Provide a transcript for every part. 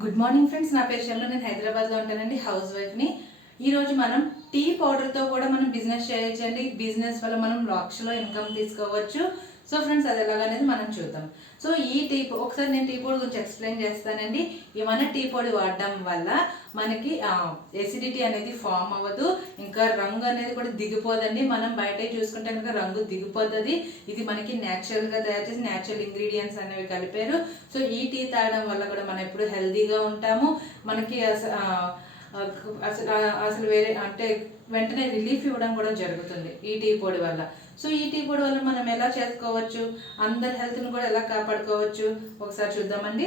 Good morning friends, నా పేరు శర్మ. నేను హైదరాబాద్లో ఉంటానండి, హౌస్ వైఫ్ని. ఈరోజు మనం టీ పౌడర్తో కూడా మనం బిజినెస్ చేయొచ్చండి. బిజినెస్ వల్ల మనం లక్షలో ఇన్కమ్ తీసుకోవచ్చు. సో ఫ్రెండ్స్, అది ఎలాగనేది మనం చూద్దాం. సో ఈ టీ ఒకసారి నేను టీ పొడి గురించి ఎక్స్ప్లెయిన్ చేస్తానండి. మన టీ పొడి వాడడం వల్ల మనకి ఎసిడిటీ అనేది ఫామ్ అవ్వదు, ఇంకా రంగు అనేది కూడా దిగిపోదండి. మనం బయట చూసుకుంటే కనుక రంగు దిగిపోతుంది. ఇది మనకి న్యాచురల్గా తయారు చేసి న్యాచురల్ ఇంగ్రీడియంట్స్ అనేవి కలిపారు. సో ఈ టీ తాగడం వల్ల కూడా మనం ఎప్పుడు హెల్తీగా ఉంటాము. మనకి అసలు అసలు వేరే అంటే వెంటనే రిలీఫ్ ఇవ్వడం కూడా జరుగుతుంది ఈ టీ పొడి వల్ల. సో ఈ టీ పొడి వల్ల మనం ఎలా చేసుకోవచ్చు, అందరి హెల్త్ని కూడా ఎలా కాపాడుకోవచ్చు ఒకసారి చూద్దామండి.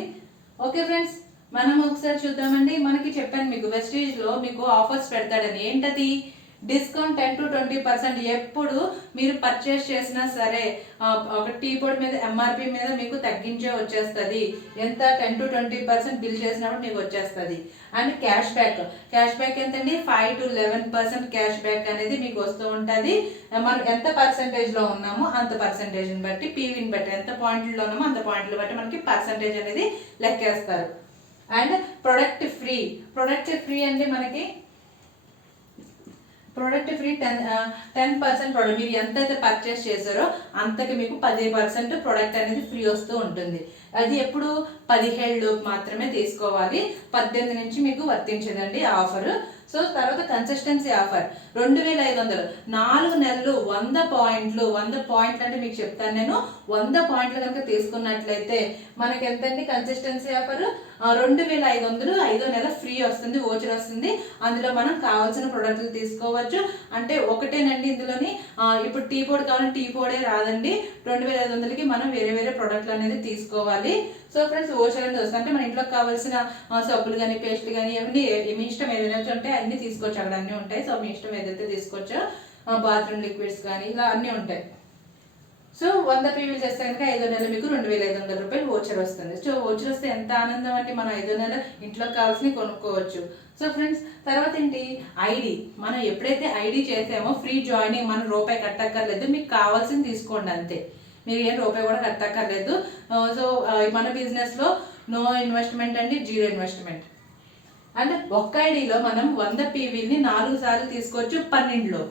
ఓకే ఫ్రెండ్స్, మనం ఒకసారి చూద్దామండి. మనకి చెప్పాను మీకు వెస్టీజ్లో మీకు ఆఫర్స్ పెడతాడని. ఏంటది? Discount 10 to 20%. ఎప్పుడు మీరు పర్చేస్ చేసినా సరే ఒక టీ పొడి మీద ఎంఆర్పి మీద మీకు తగ్గించే వచ్చేస్తుంది. ఎంత? 10 to 20% బిల్ చేసినప్పుడు మీకు వచ్చేస్తుంది. అండ్ క్యాష్ బ్యాక్ ఎంతండి? 5 to 11% క్యాష్ బ్యాక్ అనేది మీకు వస్తూ ఉంటుంది. మనం ఎంత పర్సంటేజ్లో ఉన్నామో అంత పర్సంటేజ్ని బట్టి, పీవీని బట్టి, ఎంత పాయింట్లో ఉన్నామో అంత పాయింట్లు బట్టి మనకి పర్సంటేజ్ అనేది లెక్కేస్తారు. అండ్ ప్రొడక్ట్ ఫ్రీ అండి. మనకి ప్రోడక్ట్ ఫ్రీ 10% ప్రోడక్ట్ మీరు ఎంతైతే పర్చేస్ చేశారో అంతకి మీకు 10% ప్రోడక్ట్ అనేది ఫ్రీ వస్తూ ఉంటుంది. అది ఎప్పుడు 17 లోపు మాత్రమే తీసుకోవాలి. 18 నుంచి మీకు వర్తించదండి ఆఫర్. సో తర్వాత కన్సిస్టెన్సీ ఆఫర్ 2500, 4 నెలలు 100 పాయింట్లు. 100 పాయింట్లు అంటే మీకు చెప్తాను నేను. 100 పాయింట్లు కనుక తీసుకున్నట్లయితే మనకి ఎంతండి కన్సిస్టెన్సీ ఆఫర్? 2500, 5వ నెల ఫ్రీ వస్తుంది, ఓచర్ వస్తుంది. అందులో మనం కావాల్సిన ప్రొడక్ట్లు తీసుకోవచ్చు. అంటే ఒకటేనండి ఇందులోని. ఇప్పుడు టీ పొడి కావాలంటే టీ పొడే రాదండి. 2500కి మనం వేరే వేరే ప్రొడక్ట్లు అనేది తీసుకోవాలి. సో ఫ్రెండ్స్, ఓచర్ అనేది వస్తుంది. అంటే మన ఇంట్లో కావాల్సిన సబ్బులు కానీ, పేస్ట్లు కానీ, అవన్నీ మీ ఇష్టం ఏదైనా ఉంటే అన్ని తీసుకోవచ్చు. అక్కడ అన్నీ ఉంటాయి. సో మీ ఇష్టం ఏదైతే తీసుకోవచ్చో, బాత్రూమ్ లిక్విడ్స్ కానీ ఇలా అన్నీ ఉంటాయి. సో 100 పీవీలు చేస్తే కనుక 5వ నెల మీకు 2500 రూపాయలు ఓచర్ వస్తుంది. సో ఓచర్ వస్తే ఎంత ఆనందం అంటే మనం 5వ నెల ఇంట్లో కావాల్సినవి కొనుక్కోవచ్చు. సో ఫ్రెండ్స్, తర్వాత ఏంటి? ఐడి. మనం ఎప్పుడైతే ఐడి చేసామో ఫ్రీ జాయినింగ్, మనం రూపాయి కట్టక్కర్లేదు. మీకు కావాల్సింది తీసుకోండి అంతే. మీరు ఏం రూపాయి కూడా కట్టక్కర్లేదు. సో మన బిజినెస్లో నో ఇన్వెస్ట్మెంట్ అండి, జీరో ఇన్వెస్ట్మెంట్. అంటే ఒక్క ఐడిలో మనం 100 పీవీని 4 సార్లు తీసుకోవచ్చు 12లో.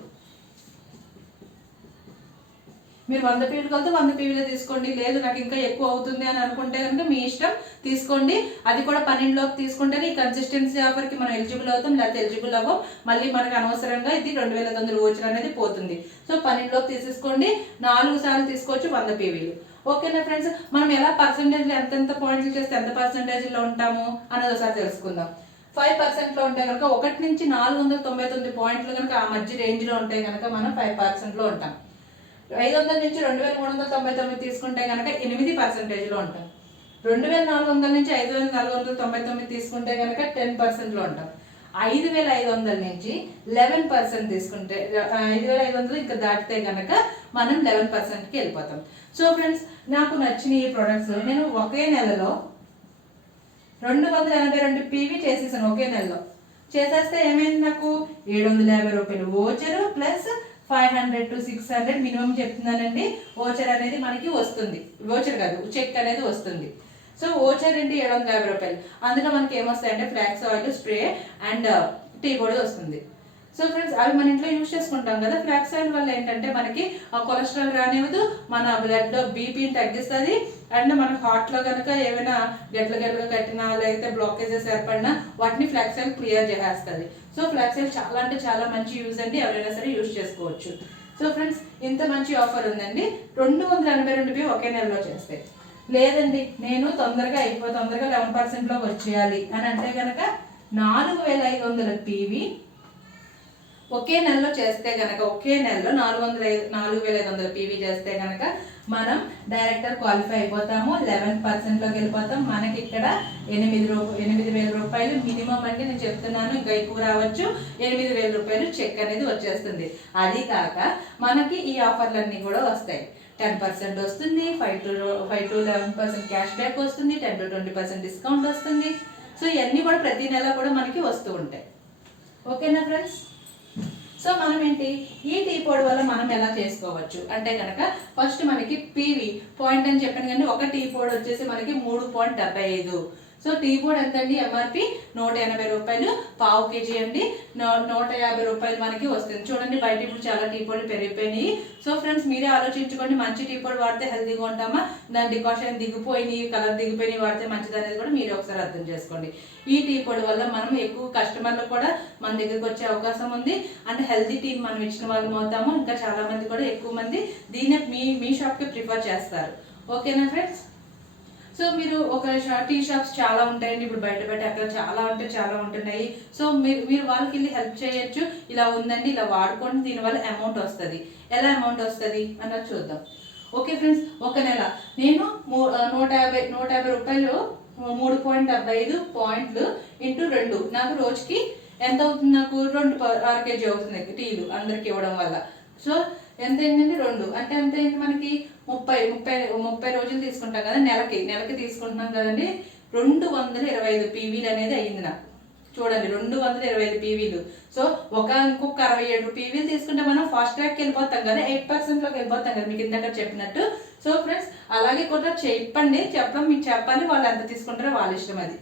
మీరు 100 పీవీలు కలితే 100 పీవీలో తీసుకోండి. లేదు నాకు ఇంకా ఎక్కువ అవుతుంది అని అనుకుంటే కనుక మీ ఇష్టం, తీసుకోండి. అది కూడా 12లోకి తీసుకుంటేనే ఈ కన్సిస్టెన్సీ ఆఫర్కి మనం ఎలిజిబుల్ అవుతాం, లేకపోతే ఎలిజిబుల్ అవ్వం. మళ్ళీ మనకు అనవసరంగా ఇది 2500 ఓచర్ అనేది పోతుంది. సో 12లోకి తీసేసుకోండి. 4 సార్లు తీసుకోవచ్చు 100 పీవీలు. ఓకేనా ఫ్రెండ్స్, మనం ఎలా పర్సంటేజ్లో ఎంతెంత పాయింట్లు చేస్తే ఎంత పర్సంటేజ్లో ఉంటాము అన్నది ఒకసారి తెలుసుకుందాం. 5%లో ఉంటే కనుక 1 నుంచి 499 పాయింట్లు కనుక ఆ మధ్య రేంజ్లో ఉంటే కనుక మనం 5%లో ఉంటాం. 500 నుంచి 2399 తీసుకుంటే కనుక 8%లో ఉంటాం. 2400 నుంచి 5499 తీసుకుంటే కనుక 10%లో ఉంటాం. 5500 నుంచి 11% తీసుకుంటే 5500 ఇంకా దాటితే కనుక మనం 11%కి వెళ్ళిపోతాం. సో ఫ్రెండ్స్, నాకు నచ్చిన ఈ ప్రొడక్ట్స్ నేను ఒకే నెలలో 282 పీవీ చేసేసాను. ఒకే నెలలో చేసేస్తే ఏమైంది? నాకు 750 రూపాయలు ఓచరు ప్లస్ 500 to 600 మినిమం చెప్తున్నానండి. ఓచర్ అనేది మనకి వస్తుంది. ఓచర్ కాదు, చెక్ అనేది వస్తుంది. సో ఓచర్ ఏంటి? 750 రూపాయలు. అందులో మనకి ఏమొస్తాయంటే flax oil, spray and tea పొడి వస్తుంది. సో ఫ్రెండ్స్, అవి మన ఇంట్లో యూజ్ చేసుకుంటాం కదా. ఫ్లాక్స్ ఆయిల్ వల్ల ఏంటంటే మనకి కొలెస్ట్రాల్ రానివ్వదు, మన బ్లడ్లో బీపీని తగ్గిస్తుంది. అండ్ మన హార్ట్లో కనుక ఏమైనా గట్ల కట్టినా లేకపోతే బ్లాకేజెస్ ఏర్పడినా వాటిని ఫ్లాక్స్ ఆయిల్ క్లియర్ చేసేస్తుంది. సో ఫ్లాక్స్ ఆయిల్ చాలా అంటే చాలా మంచి యూజ్ అండి, ఎవరైనా సరే యూజ్ చేసుకోవచ్చు. సో ఫ్రెండ్స్, ఇంత మంచి ఆఫర్ ఉందండి. 282 ఒకే నెలలో చేస్తాయి. లేదండి నేను తొందరగా 11%లోకి వచ్చేయాలి అని అంటే కనుక 4500 పీవీ ఒకే నెలలో చేస్తే కనుక, ఒకే నెలలో 4500 పీవీ చేస్తే కనుక మనం డైరెక్టర్ క్వాలిఫై అయిపోతాము. 11%లోకి వెళ్ళిపోతాం. మనకి ఇక్కడ 8000 రూపాయలు మినిమం అండి, నేను చెప్తున్నాను. ఇంకా ఎక్కువ రావచ్చు. 8000 రూపాయలు చెక్ అనేది వచ్చేస్తుంది. అది కాక మనకి ఈ ఆఫర్లన్నీ కూడా వస్తాయి. 10% వస్తుంది, 5 to 11% క్యాష్ బ్యాక్ వస్తుంది, 10 to 20% డిస్కౌంట్ వస్తుంది. సో ఇవన్నీ కూడా ప్రతి నెల కూడా మనకి వస్తూ ఉంటాయి. ఓకేనా ఫ్రెండ్స్? సో మనం ఏంటి ఈ టీ పొడి వల్ల మనం ఎలా చేసుకోవచ్చు అంటే కనుక ఫస్ట్ మనకి పీవీ పాయింట్ అని చెప్పాను కానీ ఒక టీ పొడి వచ్చేసి మనకి 3.75 సో టీ పొడి ఎంత అండి? ఎంఆర్పి 180 రూపాయలు, పావు కేజీ అండి, 150 రూపాయలు మనకి వస్తుంది. చూడండి బయట ఇప్పుడు చాలా టీ పొడులు పెరిగిపోయినాయి. సో ఫ్రెండ్స్ మీరే ఆలోచించుకోండి, మంచి టీ పొడి వాడితే హెల్తీగా ఉంటామా, దాని డికాషన్ దిగిపోయినాయి, కలర్ దిగిపోయినాయి వాడితే మంచిది అనేది కూడా మీరు ఒకసారి అర్థం చేసుకోండి. ఈ టీ పొడి వల్ల మనం ఎక్కువ కస్టమర్లు కూడా మన దగ్గరికి వచ్చే అవకాశం ఉంది. అండ్ హెల్తీ టీ మనం ఇచ్చిన వాళ్ళం అవుతాము. ఇంకా చాలా మంది కూడా ఎక్కువ మంది దీన్ని మీ షాప్కి ప్రిఫర్ చేస్తారు. ఓకేనా ఫ్రెండ్స్? సో మీరు ఒక టీ షాప్స్ చాలా ఉంటాయండి, ఇప్పుడు బయట అక్కడ చాలా చాలా ఉంటున్నాయి. సో మీరు వాళ్ళకి వెళ్ళి హెల్ప్ చేయొచ్చు. ఇలా ఉందండి, ఇలా వాడుకోండి, దీనివల్ల అమౌంట్ వస్తుంది. ఎలా అమౌంట్ వస్తుంది అన్నది చూద్దాం. ఓకే ఫ్రెండ్స్, ఒక నెల నేను 150 రూపాయలు 3.75 పాయింట్లు ఇంటూ 2 నాకు రోజుకి ఎంత అవుతుంది? నాకు 2 kg అవుతుంది టీలు అందరికి ఇవ్వడం వల్ల. సో ఎంత అయిందండి? 2 అంటే ఎంత అయింది మనకి? 30 రోజులు తీసుకుంటాం కదా, నెలకి తీసుకుంటున్నాం కదండి. 225 పీవీలు అనేది అయింది నాకు. చూడండి 225 పీవీలు. సో ఇంకొక 67 పీవీలు తీసుకుంటే మనం ఫాస్ట్ ట్రాక్కి వెళ్ళిపోతాం కదా, 8%లోకి వెళ్ళిపోతాం కదా మీకు ఇందాక చెప్పినట్టు. సో ఫ్రెండ్స్ అలాగే కూడా మీకు చెప్పాలి, వాళ్ళు ఎంత తీసుకుంటారో వాళ్ళ ఇష్టం అది.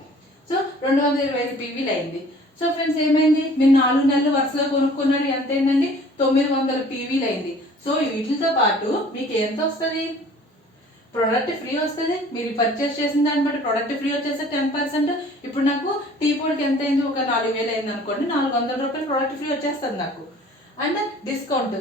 సో 225 పీవీలు అయింది. సో ఫ్రెండ్స్ ఏమైంది? మీరు 4 నెలలు వరుసగా కొనుక్కున్నారు, ఎంత అయిందండి? 900 పీవీలు అయింది. సో వీటితో పాటు మీకు ఎంత వస్తుంది? ప్రోడక్ట్ ఫ్రీ వస్తుంది. మీరు పర్చేస్ చేసిన దాన్ని బట్టి ప్రోడక్ట్ ఫ్రీ వచ్చేస్తే 10%. ఇప్పుడు నాకు టీ పొడికి ఎంత అయింది? ఒక 4000 అయింది అనుకోండి, 400 రూపాయలు ప్రోడక్ట్ ఫ్రీ వచ్చేస్తుంది నాకు. అండ్ డిస్కౌంట్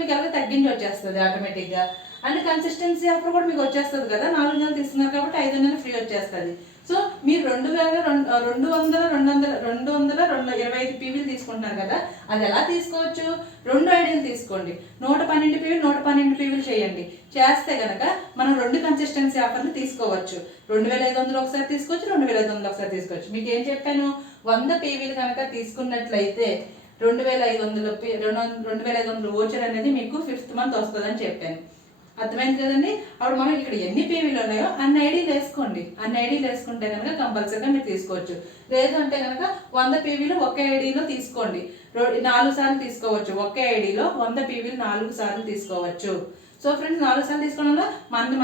మీకు ఎలా తగ్గించి వచ్చేస్తుంది ఆటోమేటిక్గా. అండ్ కన్సిస్టెన్సీ ఆఫర్ కూడా మీకు వచ్చేస్తుంది కదా, 4 నెలలు తీసుకున్నారు కాబట్టి 5 నెలలు ఫ్రీ వచ్చేస్తుంది. సో మీరు 225 పీవీలు తీసుకుంటున్నారు కదా, అది ఎలా తీసుకోవచ్చు? 2 ఐడియాలు తీసుకోండి. 112 పీవీలు చేయండి. చేస్తే కనుక మనం 2 కన్సిస్టెన్సీ ఆఫర్లు తీసుకోవచ్చు. 2500 ఒకసారి తీసుకోవచ్చు, 2500 ఒకసారి తీసుకోవచ్చు. మీకు ఏం చెప్పాను? 100 పీవీలు కనుక తీసుకున్నట్లయితే 2500 ఓచర్ అనేది మీకు 5th మంత్ వస్తుందని చెప్పాను. అర్థమైంది కదండి? అప్పుడు మనం ఇక్కడ ఎన్ని పీవీలు ఉన్నాయో అన్ని ఐడీలు వేసుకోండి. అన్ని ఐడీలు వేసుకుంటే కనుక కంపల్సరీగా మీరు తీసుకోవచ్చు. లేదు అంటే కనుక 100 పీవీలు ఒకే ఐడీలో తీసుకోండి. 4 సార్లు తీసుకోవచ్చు. ఒకే ఐడీలో 100 పీవీలు 4 సార్లు తీసుకోవచ్చు. సో ఫ్రెండ్స్ 4 సార్లు తీసుకోవడంలో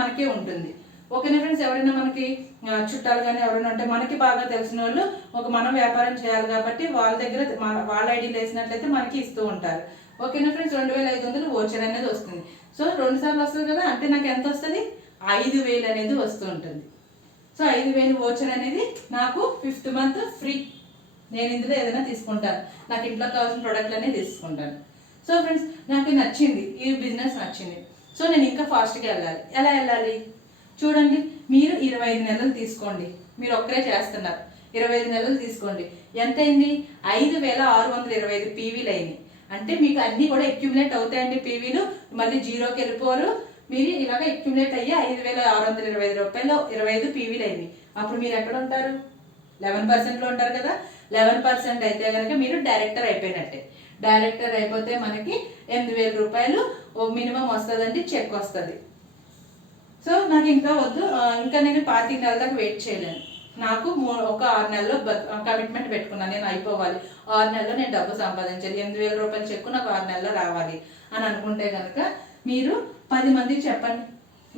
మనకే ఉంటుంది. ఓకేనా ఫ్రెండ్స్? ఎవరైనా మనకి చుట్టాలు కానీ ఎవరైనా ఉంటే మనకి బాగా తెలిసిన వాళ్ళు మనం వ్యాపారం చేయాలి కాబట్టి వాళ్ళ దగ్గర వాళ్ళ ఐడీలు వేసినట్లయితే మనకి ఇస్తూ ఉంటారు. ఓకేనా ఫ్రెండ్స్? 2500 ఓచర్ అనేది వస్తుంది. సో 2 సార్లు వస్తుంది కదా, అంటే నాకు ఎంత వస్తుంది? 5000 అనేది వస్తూ ఉంటుంది. సో 5000 ఓచర్ అనేది నాకు 5th మంత్ ఫ్రీ. నేను ఇందులో ఏదైనా తీసుకుంటాను, నాకు ఇంట్లో కావాల్సిన ప్రోడక్ట్లు అనేది తీసుకుంటాను. సో ఫ్రెండ్స్ నాకు నచ్చింది, ఈ బిజినెస్ నచ్చింది. సో నేను ఇంకా ఫాస్ట్గా వెళ్ళాలి. ఎలా వెళ్ళాలి చూడండి. మీరు 25 నెలలు తీసుకోండి. మీరు ఒక్కరే చేస్తున్నారు, 25 నెలలు తీసుకోండి. ఎంత అయింది? 5625 పీవీలు అయింది. అంటే మీకు అన్నీ కూడా అక్యుములేట్ అవుతాయండి పీవీలు, మళ్ళీ జీరోకి వెళ్ళిపోరు. మీరు ఇలాగ అక్యుములేట్ అయ్యి 5625 రూపాయలు 25 పీవీలు అయింది. అప్పుడు మీరు ఎక్కడ ఉంటారు? 11%లో ఉంటారు కదా. 11% అయితే కనుక మీరు డైరెక్టర్ అయిపోయినట్టే. డైరెక్టర్ అయిపోతే మనకి 8000 రూపాయలు మినిమం వస్తుందండి, చెక్ వస్తుంది. సో నాకు ఇంకా వద్దు, ఇంకా నేను 25 నెలల దాకా వెయిట్ చేయలేను. నాకు ఒక 6 నెలల్లో కమిట్మెంట్ పెట్టుకున్నాను, నేను అయిపోవాలి, 6 నెలల్లో నేను డబ్బు సంపాదించాలి, 8000 రూపాయలు చెక్కు నాకు 6 నెలల్లో రావాలి అని అనుకుంటే కనుక మీరు 10 మందికి చెప్పండి.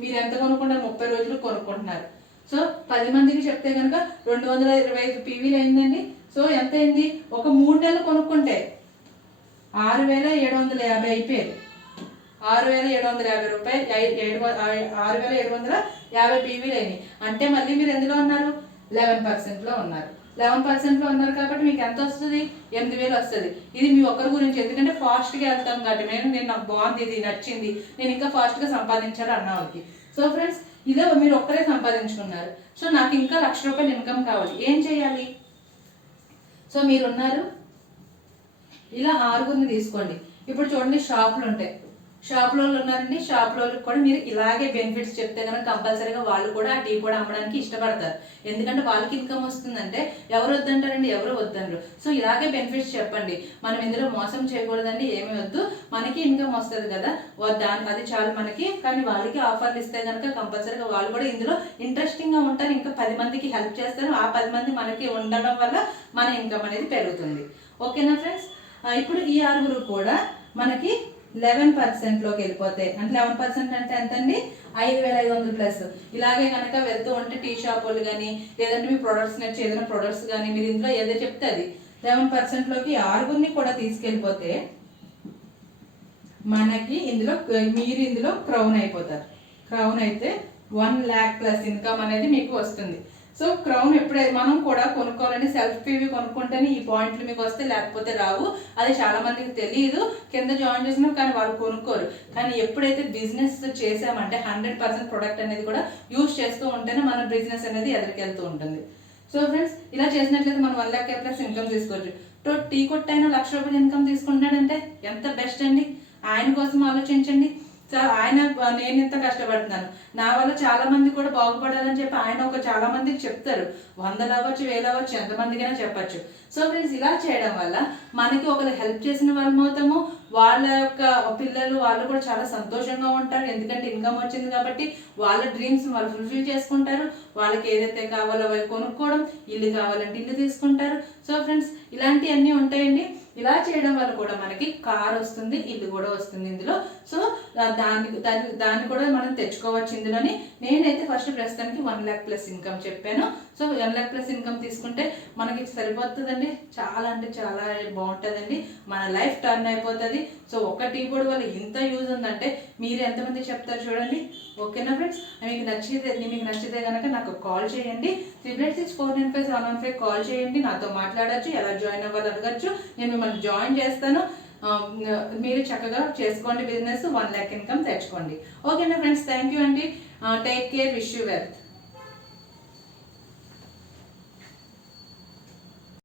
మీరు ఎంత కొనుక్కుంటారు? 30 రోజులు కొనుక్కుంటున్నారు. సో 10 మందికి చెప్తే కనుక 225 పీవీలు అయిందండి. సో ఎంత అయింది? ఒక 3 నెలలు కొనుక్కుంటే 6750 అయిపోయేది. 6750 రూపాయలు 6750 పీవీలు అయినాయి. అంటే మళ్ళీ మీరు ఎందులో ఉన్నారు? 11%లో ఉన్నారు. 11%లో ఉన్నారు కాబట్టి మీకు ఎంత వస్తుంది? 8000 వస్తుంది. ఇది మీ ఒక్కరి గురించి, ఎందుకంటే ఫాస్ట్గా వెళ్తాం కాబట్టి నేను నాకు బాగుంది, ఇది నచ్చింది, నేను ఇంకా ఫాస్ట్గా సంపాదించాలి అన్న వాళ్ళకి. సో ఫ్రెండ్స్ ఇదే మీరు ఒక్కరే సంపాదించుకున్నారు. సో నాకు ఇంకా 1,00,000 రూపాయలు ఇన్కమ్ కావాలి, ఏం చేయాలి? సో మీరున్నారు, ఇలా 6గురిని తీసుకోండి. ఇప్పుడు చూడండి షాపులు ఉంటాయి, షాప్లో ఉన్నారండి, షాప్లో కూడా మీరు ఇలాగే బెనిఫిట్స్ చెప్తే కనుక కంపల్సరీగా వాళ్ళు కూడా ఆ టీ కూడా అమ్మడానికి ఇష్టపడతారు. ఎందుకంటే వాళ్ళకి ఇన్కమ్ వస్తుందంటే ఎవరు వద్దంటారండి? ఎవరు వద్దనరు. సో ఇలాగే బెనిఫిట్స్ చెప్పండి. మనం ఇందులో మోసం చేయకూడదండి, ఏమి వద్దు, మనకి ఇన్కమ్ వస్తుంది కదా, అది చాలు మనకి. కానీ వాళ్ళకి ఆఫర్లు ఇస్తే కనుక కంపల్సరీగా వాళ్ళు కూడా ఇందులో ఇంట్రెస్టింగ్గా ఉంటారు, ఇంకా 10 మందికి హెల్ప్ చేస్తారు. ఆ 10 మంది మనకి ఉండడం వల్ల మన ఇన్కమ్ అనేది పెరుగుతుంది. ఓకేనా ఫ్రెండ్స్? ఇప్పుడు ఈ 6గురు కూడా మనకి 11%లోకి వెళ్ళిపోతాయి. అంటే 11% అంటే ఎంతండి? 5,500 ప్లస్. ఇలాగే కనుక వెళ్తూ ఉంటే టీ షాప్ వాళ్ళు కానీ లేదంటే మీ ప్రొడక్ట్స్ నచ్చి ఏదైనా ప్రొడక్ట్స్ కానీ మీరు ఇందులో ఏదో చెప్తే అది 11%లోకి 6గురిని కూడా తీసుకెళ్ళిపోతే మనకి మీరు ఇందులో క్రౌన్ అయిపోతారు. క్రౌన్ అయితే 1 lakh ప్లస్ ఇన్కమ్ అనేది మీకు వస్తుంది. సో క్రౌన్ ఎప్పుడైతే మనం కూడా కొనుక్కోవాలని సెల్ఫ్ పీవీ కొనుక్కుంటేనే ఈ పాయింట్లు మీకు వస్తే, లేకపోతే రావు. అది చాలా మందికి తెలియదు, కింద జాయిన్ చేసినా కానీ వాళ్ళు కొనుక్కోరు. కానీ ఎప్పుడైతే బిజినెస్ చేసామంటే 100% ప్రొడక్ట్ అనేది కూడా యూజ్ చేస్తూ ఉంటేనే మన బిజినెస్ అనేది ఎదురుకెళ్తూ ఉంటుంది. సో ఫ్రెండ్స్, ఇలా చేసినట్లయితే మనం 1 lakh ప్లస్ ఇన్కమ్ తీసుకోవచ్చు. టీ కొట్టైనా 1,00,000 రూపాయలు ఇన్కమ్ తీసుకుంటాడంటే ఎంత బెస్ట్ అండి. ఆయన కోసం ఆలోచించండి. నేను ఎంత కష్టపడుతున్నాను, నా వల్ల చాలా మంది కూడా బాగుపడాలని చెప్పి ఆయన చాలా మందికి చెప్తారు. 100 అవ్వచ్చు, 1000 అవ్వచ్చు, ఎంతమందికైనా చెప్పచ్చు. సో ఫ్రెండ్స్, ఇలా చేయడం వల్ల మనకి ఒకరు హెల్ప్ చేసిన వాళ్ళం అవుతాము. వాళ్ళ యొక్క పిల్లలు వాళ్ళు కూడా చాలా సంతోషంగా ఉంటారు. ఎందుకంటే ఇన్కమ్ వచ్చింది కాబట్టి వాళ్ళ డ్రీమ్స్ వాళ్ళు ఫుల్ఫిల్ చేసుకుంటారు. వాళ్ళకి ఏదైతే కావాలో అవి కొనుక్కోవడం, ఇల్లు కావాలంటే ఇల్లు తీసుకుంటారు. సో ఫ్రెండ్స్, ఇలాంటివన్నీ ఉంటాయండి. ఇలా చేయడం వల్ల కూడా మనకి కార్ వస్తుంది, ఇల్లు కూడా వస్తుంది ఇందులో. సో దాన్ని కూడా మనం తెచ్చుకోవచ్చు ఇందులోని. నేనైతే ఫస్ట్ ప్రస్తుతానికి 1 lakh ప్లస్ ఇన్కమ్ చెప్పాను. సో 1 lakh ప్లస్ ఇన్కమ్ తీసుకుంటే మనకి సరిపోతుందండి. చాలా అంటే చాలా బాగుంటుందండి. మన లైఫ్ టర్న్ అయిపోతుంది. సో ఒక్క టీ పొడి వల్ల ఇంత యూజ్ ఉందంటే మీరు ఎంతమంది చెప్తారు చూడండి. ఓకేనా ఫ్రెండ్స్? మీకు నచ్చితే కనుక నాకు కాల్ చేయండి. 886495 కాల్ చేయండి. నాతో మాట్లాడచ్చు. ఎలా జాయిన్ అవ్వాలి అడగచ్చు. నేను మిమ్మల్ని జాయిన్ చేస్తాను. మీరు చక్కగా చేసుకోండి బిజినెస్. 1 lakh ఇన్కమ్ తెచ్చుకోండి. ఓకేనా ఫ్రెండ్స్? థ్యాంక్ యూ అండి. Take care. Wish you wealth.